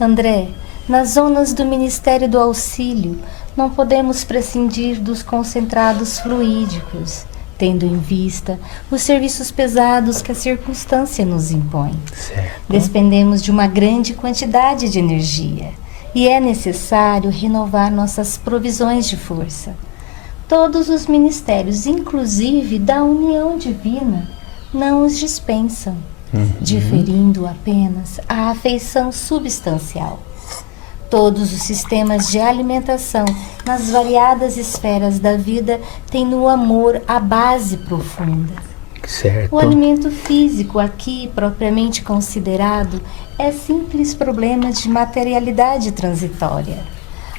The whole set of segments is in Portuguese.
André, nas zonas do Ministério do Auxílio, não podemos prescindir dos concentrados fluídicos, tendo em vista os serviços pesados que a circunstância nos impõe. Certo. Despendemos de uma grande quantidade de energia e é necessário renovar nossas provisões de força. Todos os ministérios, inclusive da união divina, não os dispensam, diferindo apenas a afeição substancial. Todos os sistemas de alimentação nas variadas esferas da vida têm no amor a base profunda. Certo. O alimento físico aqui, propriamente considerado, é simples problema de materialidade transitória.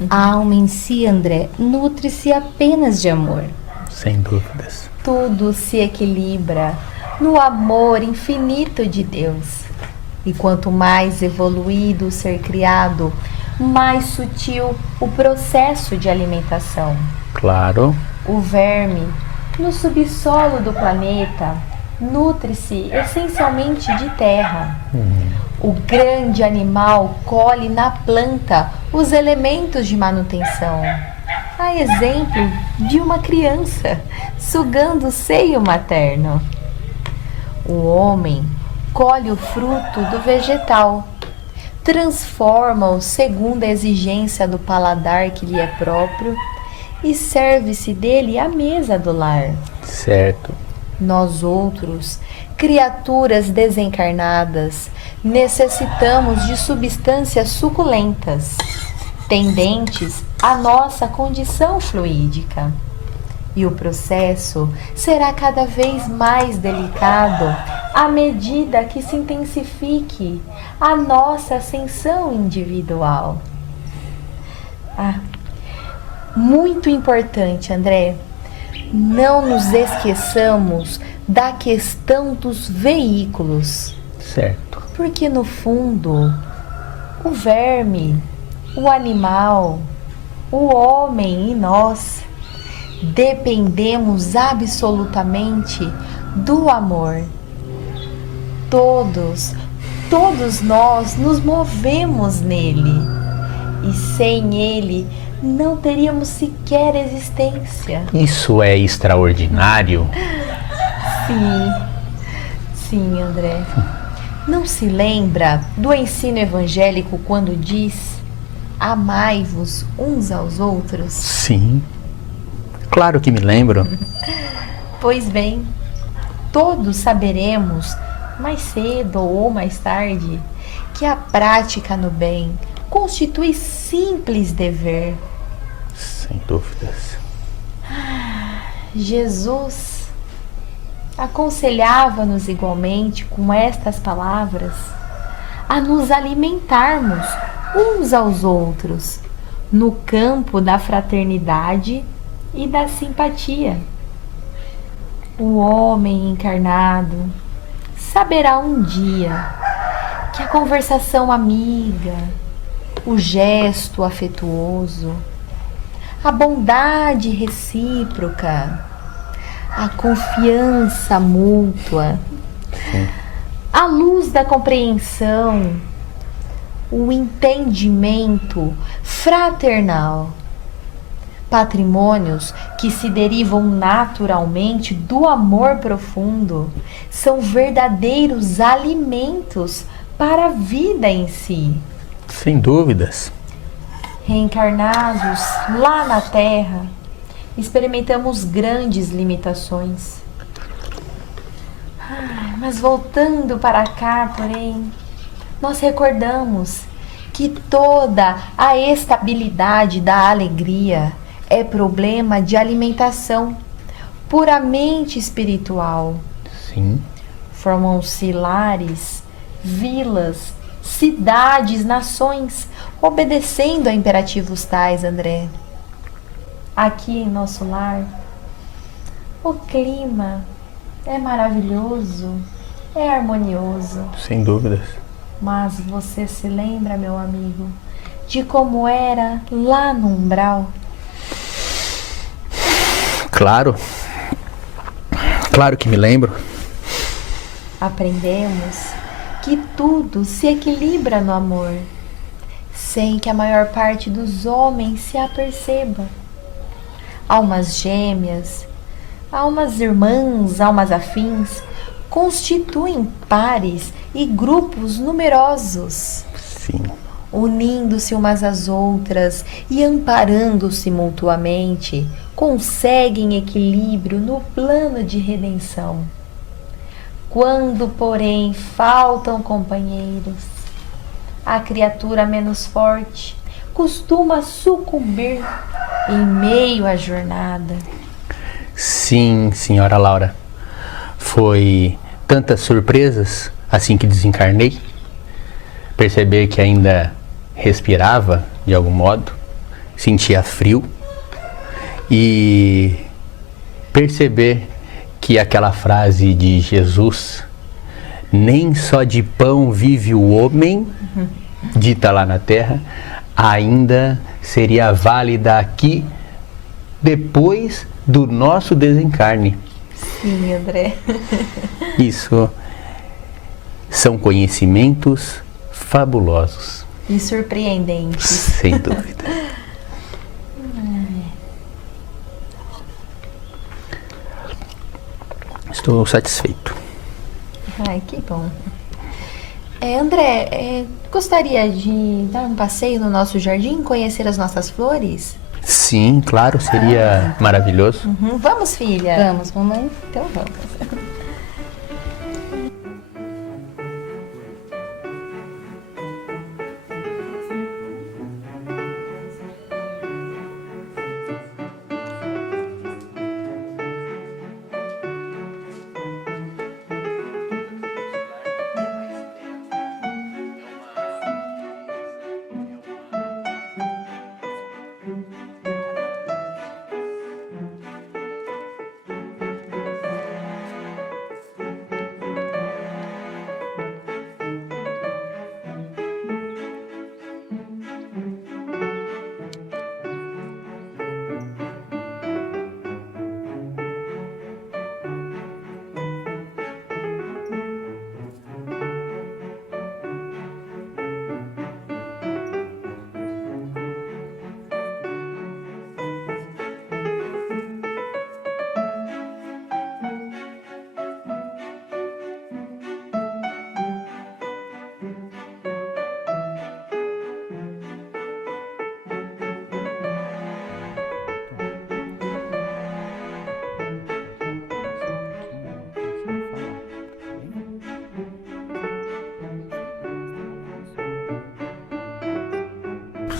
A alma em si, André, nutre-se apenas de amor. Sem dúvidas. Tudo se equilibra no amor infinito de Deus. E quanto mais evoluído o ser criado, mais sutil o processo de alimentação. Claro. O verme, no subsolo do planeta, nutre-se essencialmente de terra. O grande animal colhe na planta os elementos de manutenção. A exemplo de uma criança sugando o seio materno. O homem colhe o fruto do vegetal, transforma-o segundo a exigência do paladar que lhe é próprio e serve-se dele à mesa do lar. Certo. Nós outros, criaturas desencarnadas, necessitamos de substâncias suculentas, tendentes à nossa condição fluídica. E o processo será cada vez mais delicado à medida que se intensifique a nossa ascensão individual. Muito importante, André, não nos esqueçamos da questão dos veículos. Certo. Porque no fundo, o verme, o animal, o homem e nós dependemos absolutamente do amor. Todos nós nos movemos nele. E sem ele não teríamos sequer existência. Isso é extraordinário. Sim, André. Não se lembra do ensino evangélico quando diz: amai-vos uns aos outros? Sim. Claro que me lembro. Pois bem, todos saberemos, mais cedo ou mais tarde, que a prática no bem constitui simples dever. Sem dúvidas. Jesus aconselhava-nos igualmente com estas palavras a nos alimentarmos uns aos outros no campo da fraternidade e da simpatia. O homem encarnado saberá um dia que a conversação amiga, o gesto afetuoso, a bondade recíproca, a confiança mútua, a luz da compreensão, o entendimento fraternal, patrimônios que se derivam naturalmente do amor profundo, são verdadeiros alimentos para a vida em si. Sem dúvidas. Reencarnados lá na Terra, experimentamos grandes limitações. Mas voltando para cá, porém, nós recordamos que toda a estabilidade da alegria é problema de alimentação puramente espiritual. Sim. Formam-se lares, vilas, cidades, nações, obedecendo a imperativos tais, André. Aqui em nosso lar, o clima é maravilhoso, é harmonioso. Sem dúvidas. Mas você se lembra, meu amigo, de como era lá no umbral? Claro. Claro que me lembro. Aprendemos que tudo se equilibra no amor. sem que a maior parte dos homens se aperceba. Almas gêmeas, almas irmãs, almas afins, constituem pares e grupos numerosos, Sim. unindo-se umas às outras e amparando-se mutuamente, conseguem equilíbrio no plano de redenção. Quando, porém, faltam companheiros, a criatura menos forte costuma sucumbir em meio à jornada. Sim, senhora Laura. Foi tantas surpresas assim que desencarnei. Perceber que ainda respirava de algum modo, sentia frio e perceber que aquela frase de Jesus, nem só de pão vive o homem, dita lá na terra, ainda seria válida aqui depois do nosso desencarne. Sim, André. Isso são conhecimentos fabulosos. E surpreendentes. Sem dúvida. Estou satisfeito. Ai, que bom. André, gostaria de dar um passeio no nosso jardim, conhecer as nossas flores? Sim, claro, seria maravilhoso. Vamos, filha. Vamos, mamãe? Então vamos.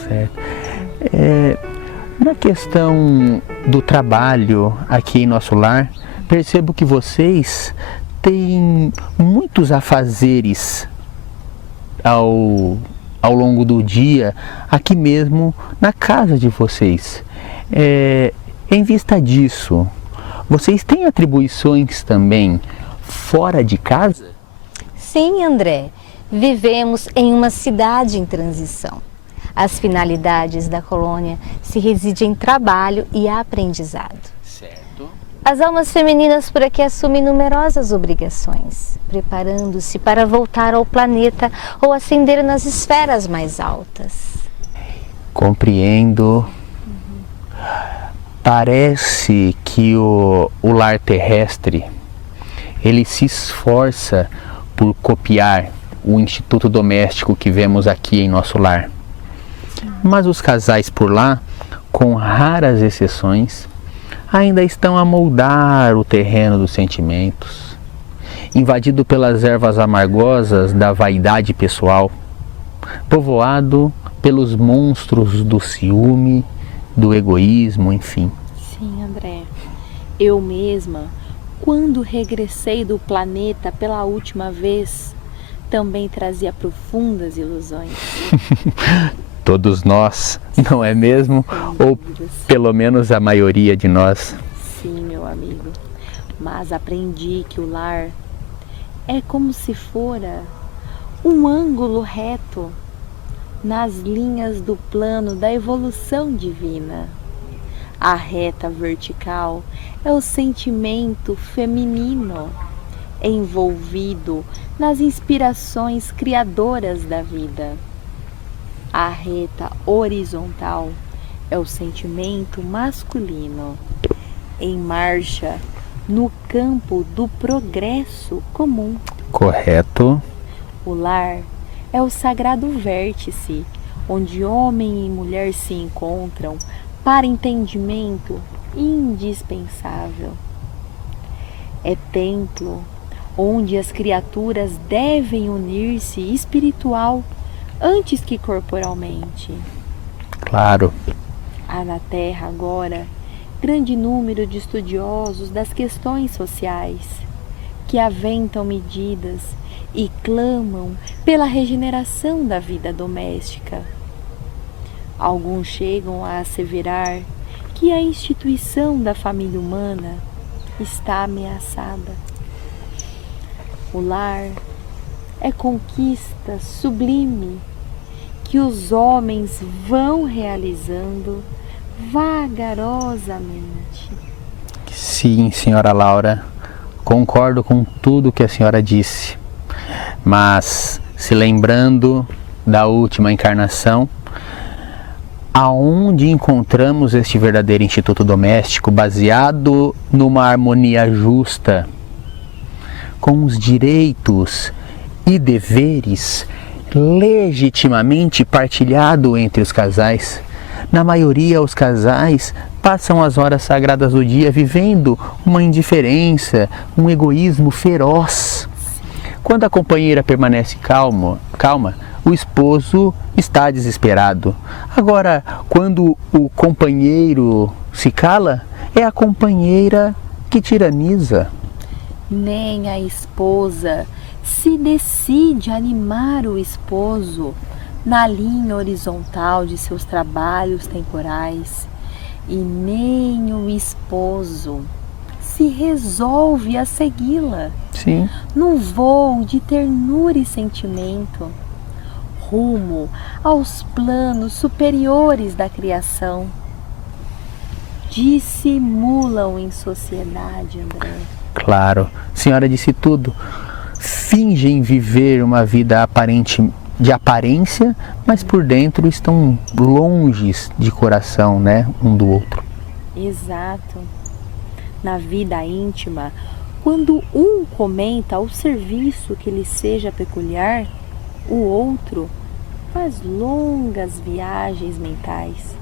Certo. Na questão do trabalho aqui em nosso lar, percebo que vocês têm muitos afazeres ao longo do dia, aqui mesmo na casa de vocês. Em vista disso, vocês têm atribuições também fora de casa? Sim, André. Vivemos em uma cidade em transição. As finalidades da colônia se residem em trabalho e aprendizado. Certo. As almas femininas por aqui assumem numerosas obrigações, preparando-se para voltar ao planeta ou ascender nas esferas mais altas. Compreendo. Parece que o lar terrestre, ele se esforça por copiar o instituto doméstico que vemos aqui em nosso lar. Mas os casais por lá, com raras exceções, ainda estão a moldar o terreno dos sentimentos, invadido pelas ervas amargosas da vaidade pessoal, povoado pelos monstros do ciúme, do egoísmo, enfim. Sim, André. Eu mesma, quando regressei do planeta pela última vez, também trazia profundas ilusões. Todos nós, não é mesmo? Ou pelo menos a maioria de nós. Sim, meu amigo. Mas aprendi que o lar é como se fora um ângulo reto nas linhas do plano da evolução divina. A reta vertical é o sentimento feminino envolvido nas inspirações criadoras da vida. A reta horizontal é o sentimento masculino em marcha no campo do progresso comum. Correto. O lar é o sagrado vértice onde homem e mulher se encontram para entendimento indispensável. É templo onde as criaturas devem unir-se espiritual antes que corporalmente. Claro. Há na Terra agora grande número de estudiosos das questões sociais que aventam medidas e clamam pela regeneração da vida doméstica. Alguns chegam a asseverar que a instituição da família humana está ameaçada. O lar é conquista sublime que os homens vão realizando vagarosamente. Sim, senhora Laura, concordo com tudo que a senhora disse, mas se lembrando da última encarnação, aonde encontramos este verdadeiro instituto doméstico baseado numa harmonia justa, com os direitos e deveres legitimamente partilhado entre os casais? Na maioria, os casais passam as horas sagradas do dia vivendo uma indiferença, um egoísmo feroz. Quando a companheira permanece calma, o esposo está desesperado. Agora, quando o companheiro se cala, é a companheira que tiraniza. Nem a esposa se decide animar o esposo na linha horizontal de seus trabalhos temporais, e nem o esposo se resolve a segui-la. Sim. Num voo de ternura e sentimento, rumo aos planos superiores da criação. Dissimulam em sociedade, André. Claro, a senhora disse tudo. Fingem viver uma vida de aparência, mas por dentro estão longes de coração, né, um do outro. Exato. Na vida íntima, quando um comenta o serviço que lhe seja peculiar, o outro faz longas viagens mentais.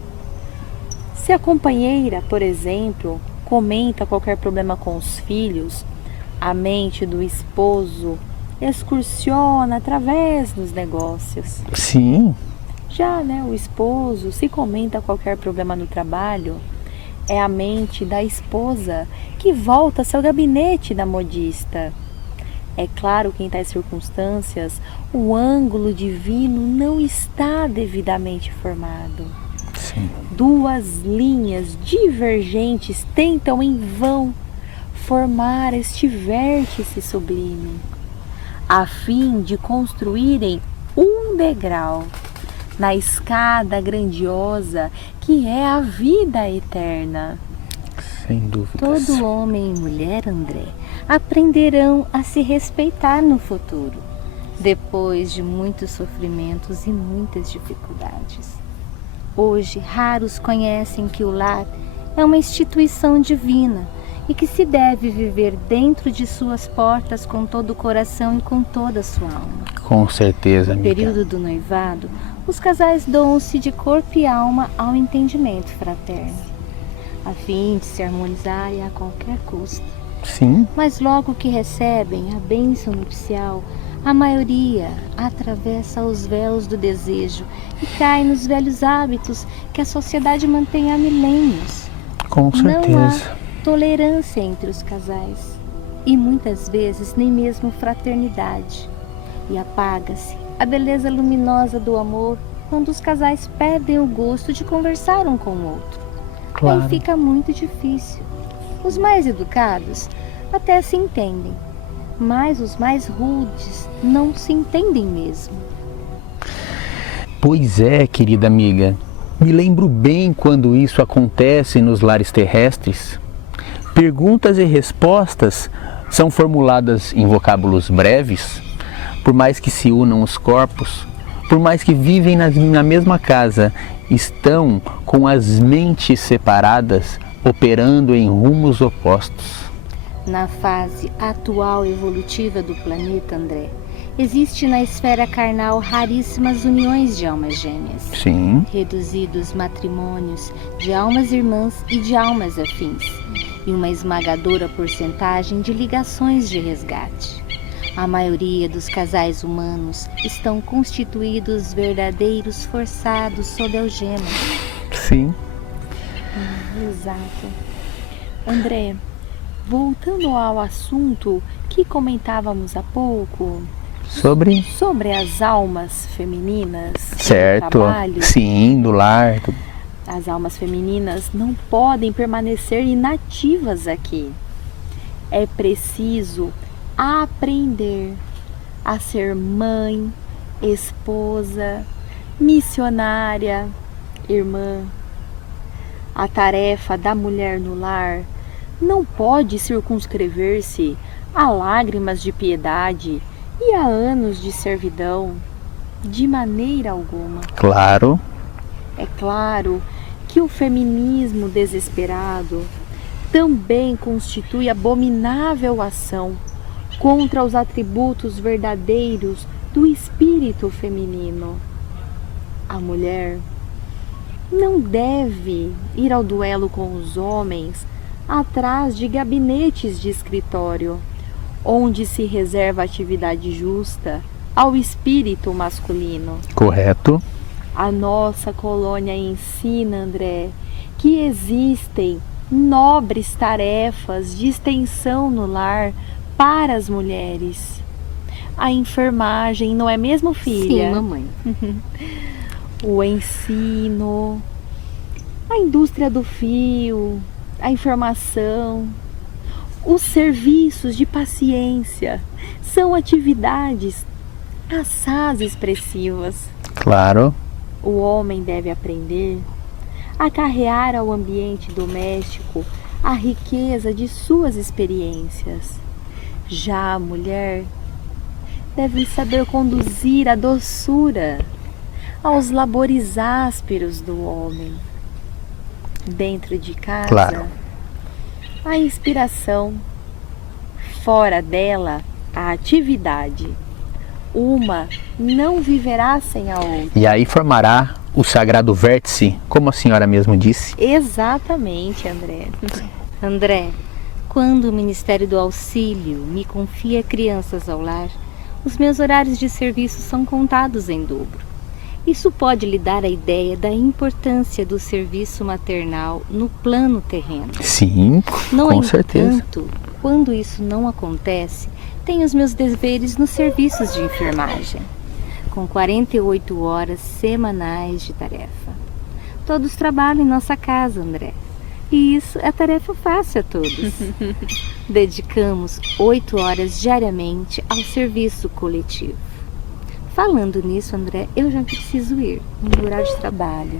Se a companheira, por exemplo, comenta qualquer problema com os filhos, a mente do esposo excursiona através dos negócios. Sim. Já, o esposo, se comenta qualquer problema no trabalho, é a mente da esposa que volta ao seu gabinete da modista. É claro que em tais circunstâncias o ângulo divino não está devidamente formado. Sim. Duas linhas divergentes tentam em vão formar este vértice sublime, a fim de construírem um degrau na escada grandiosa que é a vida eterna. Sem dúvidas. Todo homem e mulher, André, aprenderão a se respeitar no futuro, depois de muitos sofrimentos e muitas dificuldades. Hoje, raros conhecem que o lar é uma instituição divina e que se deve viver dentro de suas portas com todo o coração e com toda a sua alma. Com certeza, No amiga. período do noivado, os casais doam-se de corpo e alma ao entendimento fraterno, a fim de se harmonizarem a qualquer custo. Sim. Mas logo que recebem a bênção nupcial, a maioria atravessa os véus do desejo e cai nos velhos hábitos que a sociedade mantém há milênios. Com certeza. Não há tolerância entre os casais e muitas vezes nem mesmo fraternidade. E apaga-se a beleza luminosa do amor quando os casais perdem o gosto de conversar um com o outro. Claro. Aí fica muito difícil. Os mais educados até se entendem, mas os mais rudes não se entendem mesmo. Pois é, querida amiga. Me lembro bem quando isso acontece nos lares terrestres. Perguntas e respostas são formuladas em vocábulos breves, por mais que se unam os corpos, por mais que vivem na mesma casa, estão com as mentes separadas, operando em rumos opostos. Na fase atual evolutiva do planeta, André, existe na esfera carnal raríssimas uniões de almas gêmeas. Sim. Reduzidos matrimônios de almas irmãs e de almas afins, e uma esmagadora porcentagem de ligações de resgate. A maioria dos casais humanos estão constituídos verdadeiros forçados sob algemas. Sim. Exato. André, voltando ao assunto que comentávamos há pouco, sobre as almas femininas, certo, no trabalho, sim, do lar. as almas femininas não podem permanecer inativas aqui. É preciso aprender a ser mãe, esposa, missionária, irmã. A tarefa da mulher no lar não pode circunscrever-se a lágrimas de piedade e a anos de servidão, de maneira alguma. Claro. É claro que o feminismo desesperado também constitui abominável ação contra os atributos verdadeiros do espírito feminino. A mulher não deve ir ao duelo com os homens atrás de gabinetes de escritório, onde se reserva atividade justa ao espírito masculino. Correto. A nossa colônia ensina, André, que existem nobres tarefas de extensão no lar para as mulheres. A enfermagem, não é mesmo, filha? Sim, mamãe. O ensino, a indústria do fio, a informação, os serviços de paciência são atividades assaz expressivas. Claro. O homem deve aprender a carregar ao ambiente doméstico a riqueza de suas experiências. Já a mulher deve saber conduzir a doçura aos labores ásperos do homem. Dentro de casa, Claro. a inspiração, fora dela, a atividade. Uma não viverá sem a outra. E aí formará o sagrado vértice, como a senhora mesmo disse. Exatamente, André. André, quando o Ministério do Auxílio me confia crianças ao lar, os meus horários de serviço são contados em dobro. Isso pode lhe dar a ideia da importância do serviço maternal no plano terreno. Sim, com certeza. entanto, quando isso não acontece, tenho os meus deveres nos serviços de enfermagem, com 48 horas semanais de tarefa. Todos trabalham em nossa casa, André. E isso é tarefa fácil a todos. Dedicamos 8 horas diariamente ao serviço coletivo. Falando nisso, André, eu já preciso ir no meu horário de trabalho.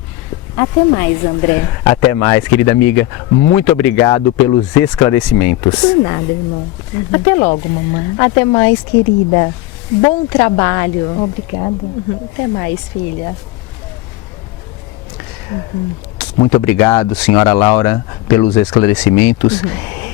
Até mais, André. Até mais, querida amiga. Muito obrigado pelos esclarecimentos. Por nada, irmão. Até logo, mamãe. Até mais, querida. Bom trabalho. Obrigada. Até mais, filha. Muito obrigado, senhora Laura, pelos esclarecimentos.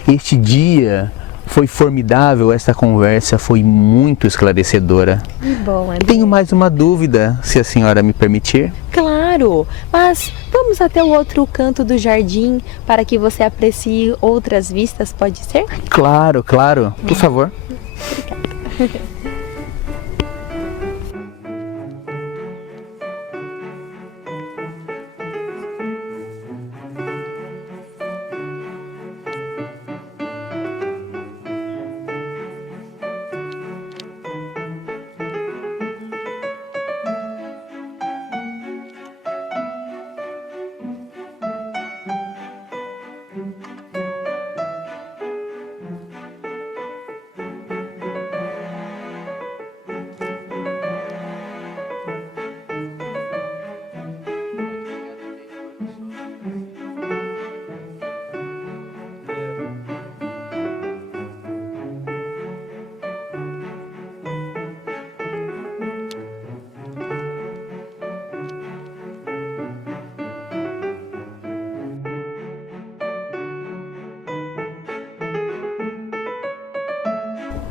Este dia foi formidável, essa conversa foi muito esclarecedora. Que bom, André. Tenho mais uma dúvida, se a senhora me permitir. Claro, mas vamos até o outro canto do jardim para que você aprecie outras vistas, pode ser? Claro, claro. Por favor.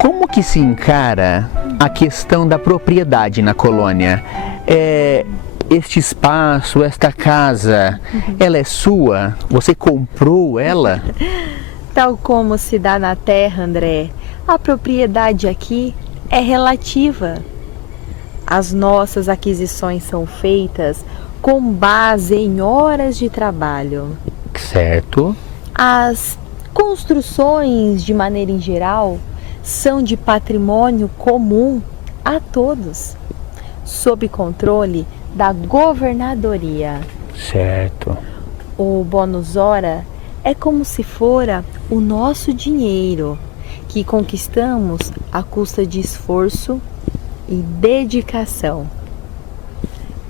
como que se encara a questão da propriedade na colônia? Este espaço, esta casa, ela é sua? Você comprou ela? Tal como se dá na terra, André, a propriedade aqui é relativa. As nossas aquisições são feitas com base em horas de trabalho. Certo. As construções, de maneira em geral, são de patrimônio comum a todos, sob controle da governadoria. Certo. O bônus hora é como se fora o nosso dinheiro, que conquistamos à custa de esforço e dedicação.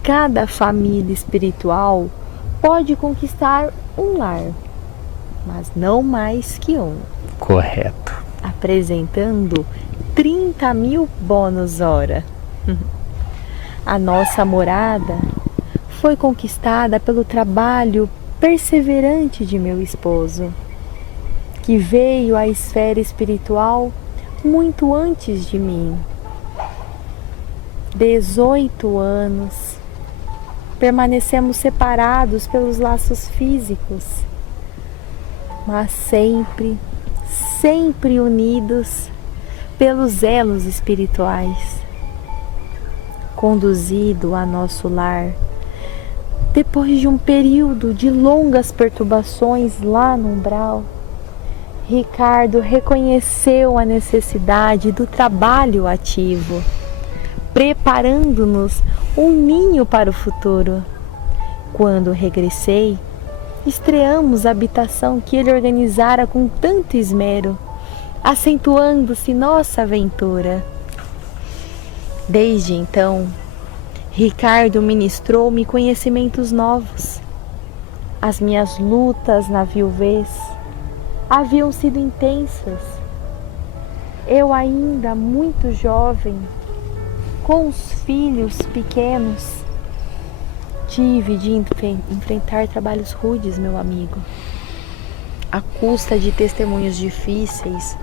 Cada família espiritual pode conquistar um lar, mas não mais que um. Correto. Apresentando 30.000 bônus hora. A nossa morada foi conquistada pelo trabalho perseverante de meu esposo, que veio à esfera espiritual muito antes de mim. 18 anos permanecemos separados pelos laços físicos, mas sempre unidos pelos elos espirituais. Conduzido a nosso lar, depois de um período de longas perturbações lá no umbral, Ricardo reconheceu a necessidade do trabalho ativo, preparando-nos um ninho para o futuro. Quando regressei, estreamos a habitação que ele organizara com tanto esmero, acentuando-se nossa aventura. Desde então, Ricardo ministrou-me conhecimentos novos. As minhas lutas na viuvez haviam sido intensas. Eu ainda muito jovem, com os filhos pequenos, tive de enfrentar trabalhos rudes, meu amigo. À custa de testemunhos difíceis,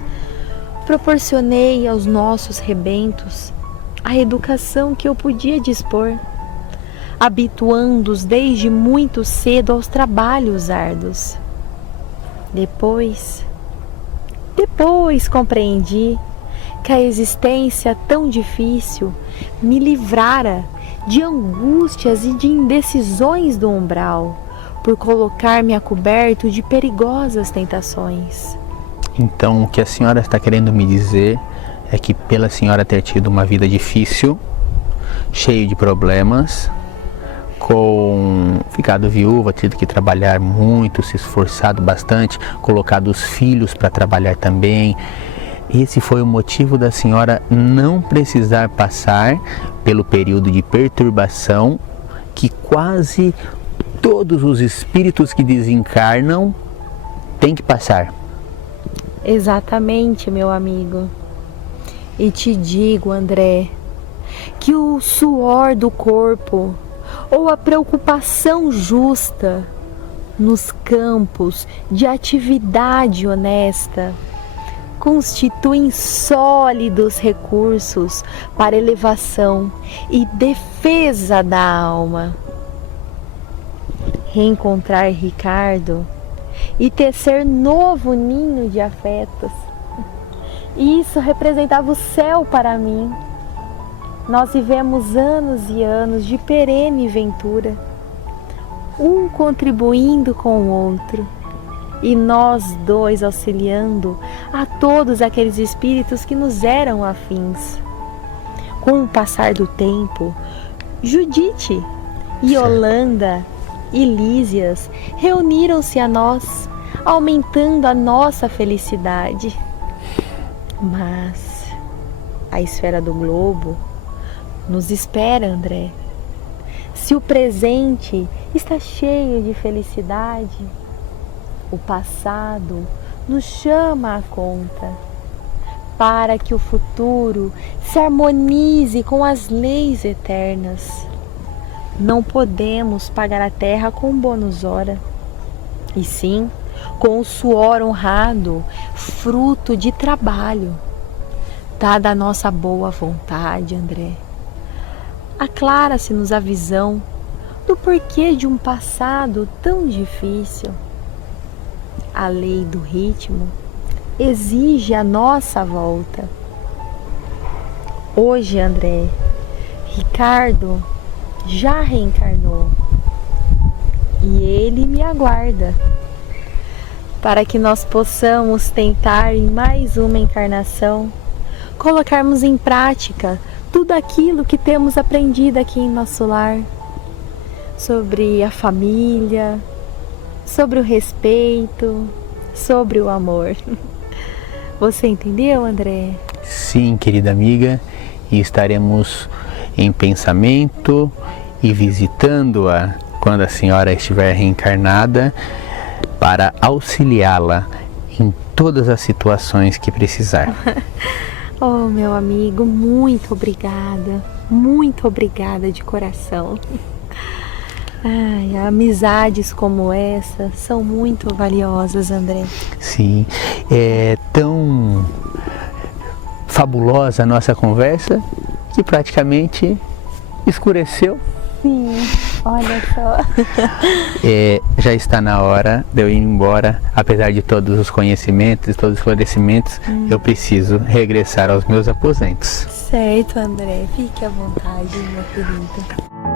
proporcionei aos nossos rebentos a educação que eu podia dispor, habituando-os desde muito cedo aos trabalhos árduos. Depois compreendi que a existência tão difícil me livrara de angústias e de indecisões do umbral, por colocar-me a coberto de perigosas tentações. Então, o que a senhora está querendo me dizer é que, pela senhora ter tido uma vida difícil, cheio de problemas, com ficado viúva, tido que trabalhar muito, se esforçado bastante, colocado os filhos para trabalhar também, esse foi o motivo da senhora não precisar passar pelo período de perturbação que quase todos os espíritos que desencarnam têm que passar. Exatamente, meu amigo. E te digo, André, que o suor do corpo ou a preocupação justa nos campos de atividade honesta constituem sólidos recursos para elevação e defesa da alma. Reencontrar Ricardo e tecer novo ninho de afetos, isso representava o céu para mim. Nós vivemos anos e anos de perene ventura, um contribuindo com o outro, e nós dois auxiliando a todos aqueles espíritos que nos eram afins. Com o passar do tempo, Judite e Yolanda e Lísias reuniram-se a nós, aumentando a nossa felicidade. Mas a esfera do globo nos espera, André. Se o presente está cheio de felicidade, o passado nos chama à conta, para que o futuro se harmonize com as leis eternas. Não podemos pagar a terra com bônus hora, e sim com o suor honrado, fruto de trabalho. Dada a nossa boa vontade, André, aclara-se-nos a visão do porquê de um passado tão difícil. A lei do ritmo exige a nossa volta. Hoje, André, Ricardo já reencarnou e ele me aguarda para que nós possamos tentar em mais uma encarnação colocarmos em prática tudo aquilo que temos aprendido aqui em nosso lar, sobre a família, sobre o respeito, sobre o amor. Você entendeu, André? Sim, querida amiga, e estaremos em pensamento e visitando-a quando a senhora estiver reencarnada para auxiliá-la em todas as situações que precisar. Oh, meu amigo, muito obrigada de coração. Ai, amizades como essa são muito valiosas, André. Sim, é tão fabulosa a nossa conversa que praticamente escureceu. Sim, olha só. Já está na hora de eu ir embora. Apesar de todos os conhecimentos, todos os esclarecimentos, eu preciso regressar aos meus aposentos. Certo, André. Fique à vontade, meu querido.